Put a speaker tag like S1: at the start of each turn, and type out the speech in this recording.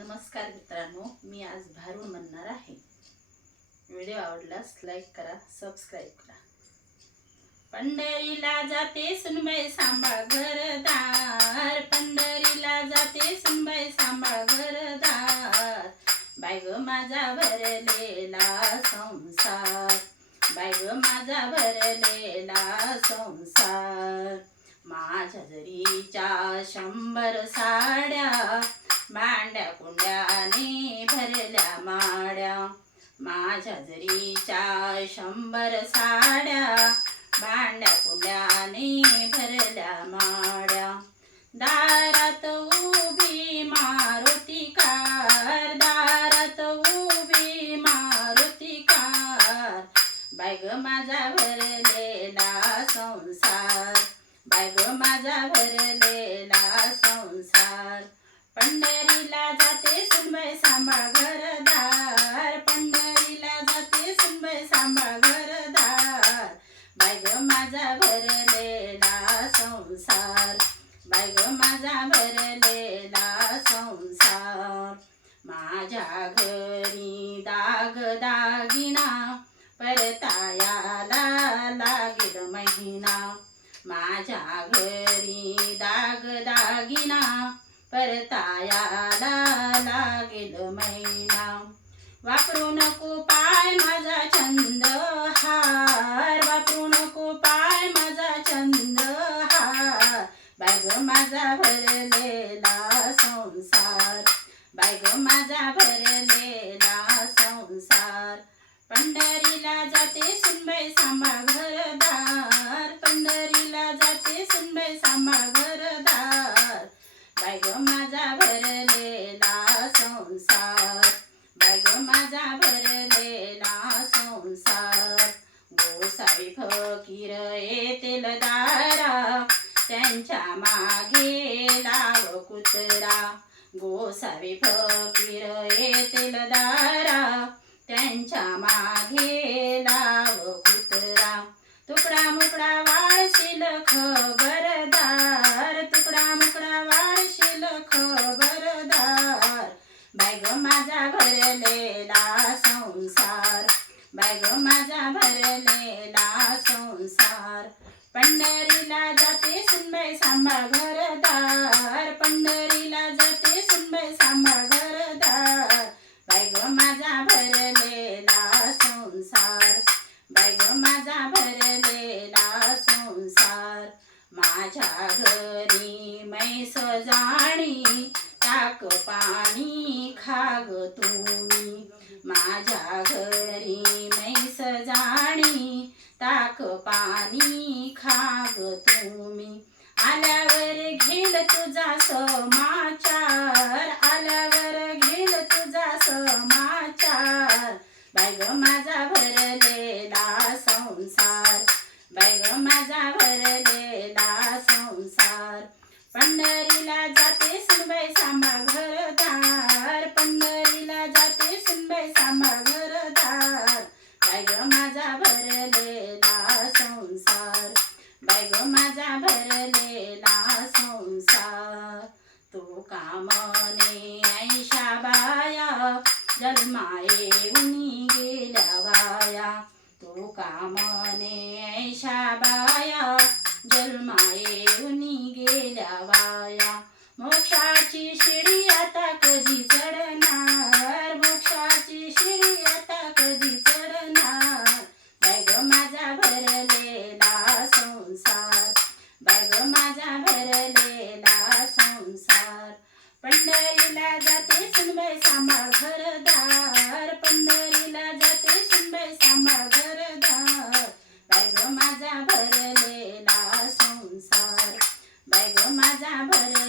S1: नमस्कार मित्रांनो मी आज भारून म्हणणार आहे. व्हिडिओ आवडलास लाईक करा सबस्क्राईब करा. पंढरीला जाते सुनबाई सांभाळ घरदार. पंढरीला जाते सुनबाई सांभाळ घरदार. बाय ग माझा भरलेला संसार. बाय ग माझा भरलेला संसार. माझ्या जरीच्या शंभर साड्या मांड्या कुंड्याने भरल्या माड्या. माझ्या जरीच्या शंभर साड्या मांड्या कुंड्याने भरल्या माड्या. दारात उभी मारुती कार दारात उभी मारुती कार. बाय माझा भरलेला संसार बाय माझा भरलेला संसार. पंढरीला जाते सुनबाई सांभाळ घरदार. पंढरीला जाते सुनबाई सांभाळ घरदार. बाय ग माझा भरलेला संसार. बाय ग माझा भरलेला संसार. माझ्या घरी दाग दागिना परतायाला लागेल महिना. माझ्या घरी दाग दागिना परतायाला लागेल महिना. वापरू नको पाय माझा छंद हार. वापरू नको पाय माझा छंद हार. बाय माझा भरलेला संसार. बाय माझा भरलेला फकीर येतील दारा त्यांच्या मागे लाव कुत्रा. गोसावी फकीर येतील दारा त्यांच्या मागे लाव कुत्रा. तुकडा मुकडा वाळशील खबरदार तुकडा मुकडा वाळशील खबरदार. बाय माझा भरलेला संसार बाय माझा भरलेला सांभाळ घरदार. पंढरीला जाते सुनबाई सांभाळ घरदार. बाय ग माझा भरलेला संसार. बाय ग माझा भरलेला संसार. माझ्या घरी मैस जाणी टाक पाणी खाग तुम्ही. माझ्या घरी मैस जाणी ताक पाणी खाग तुम्ही. आल्यावर घेल तुझा समाचार. आल्यावर घेल तुझा समाचार. बाय ग माझा भरलेला संसार. बाय ग माझा भरलेला संसार. पंढरीला जाते सुनबाई सांभाळ घरदार पंढरीला जाते सुनबाई सांभाळ घरदार बाय ग माझा भरलेला संसार. बाय ग माझा भरलेला कामने ऐशा बाया जन्माये उनी गेल्या बाया. तो कामने ऐशा बाया जन्माये उनी गेल्या बाया. मोक्षाची शिडी आता कधी चढणार? मोक्षाची शिडी आता कधी चढणार? बाय माझा भरलेला सुनबाई सांभाळ घरदार पंढरीला जाते सुनबाई सांभाळ घरदार बायग माझा भरलेला संसार. बायग माझा भर